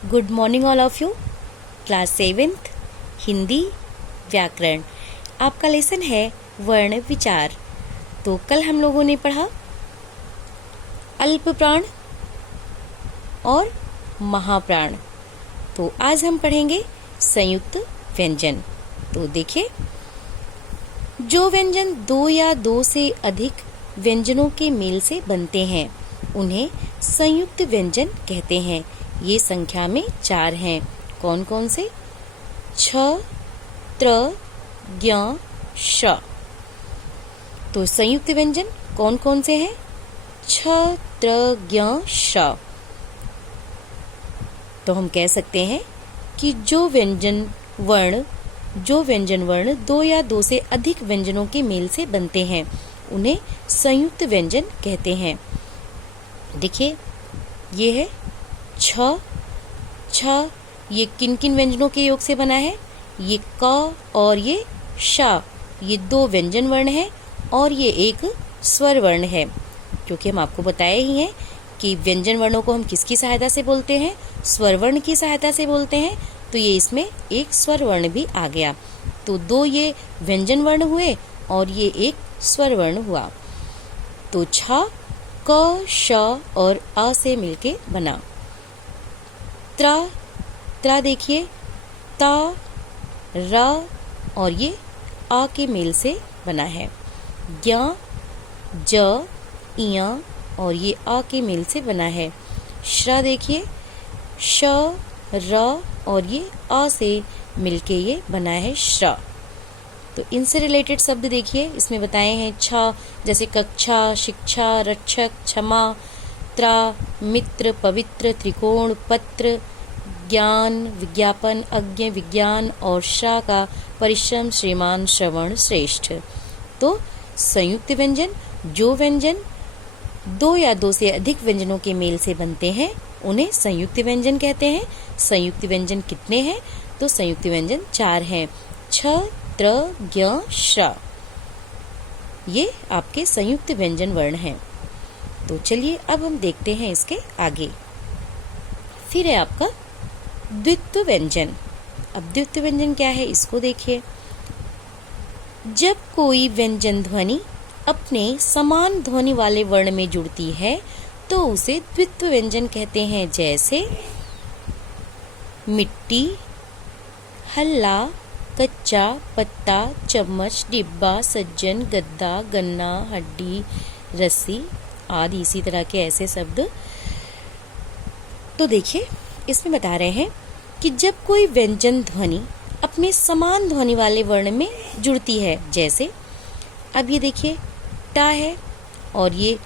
Good morning all of you. Class 7th Hindi व्याकरण। आपका lesson है वर्ण विचार। तो कल हम लोगों ने पढ़ा अल्प प्राण और महाप्राण। तो आज हम पढ़ेंगे संयुक्त व्यंजन। तो देखिए, जो व्यंजन दो या दो से अधिक व्यंजनों के मेल से बनते हैं उन्हें संयुक्त व्यंजन कहते हैं। ये संख्या में 4 हैं। कौन कौन से? छ, त्र, ज्ञ, श। तो संयुक्त व्यंजन कौन कौन से हैं? छ, त्र, ज्ञ, श। तो हम कह सकते हैं कि जो व्यंजन वर्ण दो या दो से अधिक व्यंजनों के मेल से बनते हैं उन्हें संयुक्त व्यंजन कहते हैं। देखिए, ये है छ, ये किन किन व्यंजनों के योग से बना है? ये क और ये श, ये 2 व्यंजन वर्ण है और ये एक स्वर वर्ण है। क्योंकि हम आपको बताए ही हैं कि व्यंजन वर्णों को हम किसकी सहायता से बोलते हैं? स्वर वर्ण की सहायता से बोलते हैं। तो ये इसमें एक स्वर वर्ण भी आ गया। तो 2 ये व्यंजन वर्ण हुए और ये एक स्वर वर्ण हुआ। तो छ, क, श और अ से मिलके बना। त्रा देखिए, ता, र और ये आ के मेल से बना है। ज्ञ, ज, इया और ये आ के मेल से बना है। श्र देखिए, श, र और ये आ से मिलके ये बना है श्र। तो इनसे रिलेटेड शब्द देखिए, इसमें बताए हैं छ जैसे कक्षा, शिक्षा, रक्षक, क्षमा, त्रा, मित्र, पवित्र, त्रिकोण, पत्र, ज्ञान, विज्ञापन, अज्ञ, विज्ञान और श्रा का परिश्रम, श्रीमान, श्रवण, श्रेष्ठ। तो संयुक्त व्यंजन, जो व्यंजन 2 या 2 से अधिक व्यंजनों के मेल से बनते हैं उन्हें संयुक्त व्यंजन कहते हैं। संयुक्त व्यंजन कितने हैं? तो संयुक्त व्यंजन 4 हैं। छ, त्र, ज्ञ, श्र, ये आपके संयुक्त व्यंजन वर्ण हैं। तो चलिए अब हम देखते हैं इसके आगे। फिर है आपका द्वित्व व्यंजन। अब द्वित्व व्यंजन क्या है इसको देखिए। जब कोई व्यंजन ध्वनि अपने समान ध्वनि वाले वर्ण में जुड़ती है तो उसे द्वित्व व्यंजन कहते हैं। जैसे मिट्टी, हल्ला, कच्चा, पत्ता, चम्मच, डिब्बा, सज्जन, गद्दा, गन्ना, हड्डी, रस्सी आदि इसी तरह के ऐसे शब्द। तो देखिए, इसमें बता रहे हैं कि जब कोई व्यंजन ध्वनि अपने समान ध्वनि वाले वर्ण में जुड़ती है। जैसे अब ये देखिए, टा है और ये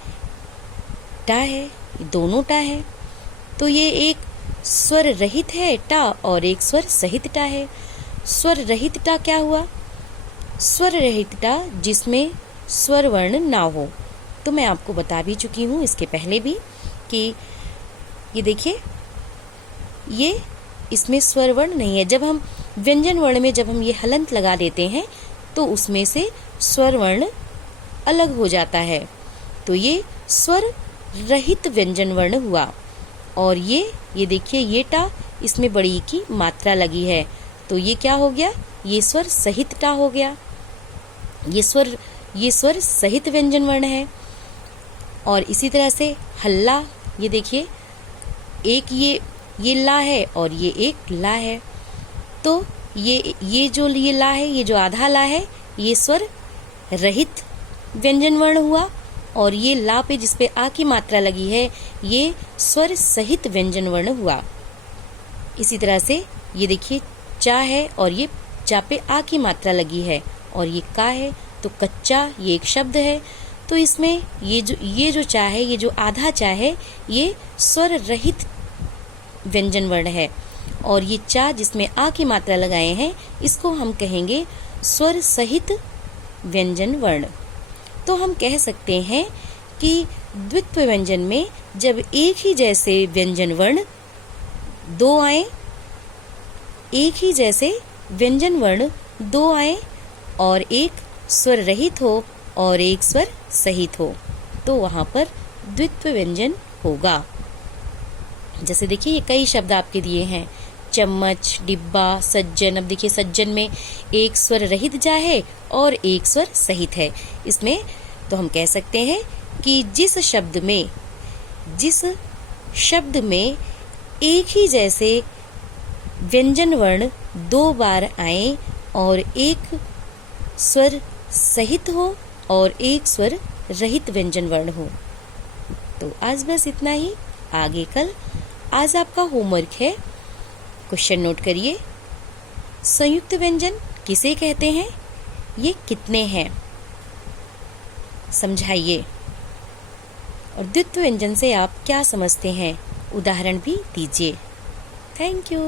टा है, दोनों टा है। तो ये एक स्वर रहित है टा और एक स्वर सहित टा है। स्वर रहित टा क्या हुआ? स्वर रहित टा जिसमें स्वर वर्ण ना हो। तो मैं आपको बता भी चुकी हूँ इसके पहले भी कि ये देखिए, ये इसमें स्वर वर्ण नहीं है। जब हम व्यंजन वर्ण में जब हम ये हलंत लगा देते हैं तो उसमें से स्वर वर्ण अलग हो जाता है। तो ये स्वर रहित व्यंजन वर्ण हुआ। और ये देखिए, ये टा इसमें बड़ी की मात्रा लगी है। तो ये क्या हो गया? ये स्वर सहित टा हो गया। ये स्वर सहित व्यंजन वर्ण है। और इसी तरह से हल्ला, ये देखिए, एक ये ला है और ये एक ला है। तो ये जो ये ला है, ये जो आधा ला है, ये स्वर रहित व्यंजन वर्ण हुआ। और ये ला पे जिसपे आ की मात्रा लगी है ये स्वर सहित व्यंजन वर्ण हुआ। इसी तरह से ये देखिए, चा है और ये चा पे आ की मात्रा लगी है और ये का है। तो कच्चा ये एक शब्द है। तो इसमें ये जो चा है, ये जो आधा चा है, ये स्वर रहित व्यंजन वर्ण है। और ये चा जिसमें आ की मात्रा लगाए हैं इसको हम कहेंगे स्वर सहित व्यंजन वर्ण। तो हम कह सकते हैं कि द्वित्व व्यंजन में जब एक ही जैसे व्यंजन वर्ण 2 आए, एक ही जैसे व्यंजन वर्ण 2 आए और एक स्वर रहित हो और एक स्वर सहित हो तो वहां पर द्वित्व व्यंजन होगा। जैसे देखिए ये कई शब्द आपके दिए हैं, चम्मच, डिब्बा, सज्जन। अब देखिए सज्जन में एक स्वर रहित जा है और एक स्वर सहित है। इसमें तो हम कह सकते हैं कि जिस शब्द में एक ही जैसे व्यंजन वर्ण 2 बार आए और एक स्वर सहित हो और एक स्वर रहित व्यंजन वर्ण हो। तो आज बस इतना ही, आगे कल। आज आपका होमवर्क है, क्वेश्चन नोट करिए। संयुक्त व्यंजन किसे कहते हैं? ये कितने हैं? समझाइए। और द्वित्व व्यंजन से आप क्या समझते हैं? उदाहरण भी दीजिए। Thank you.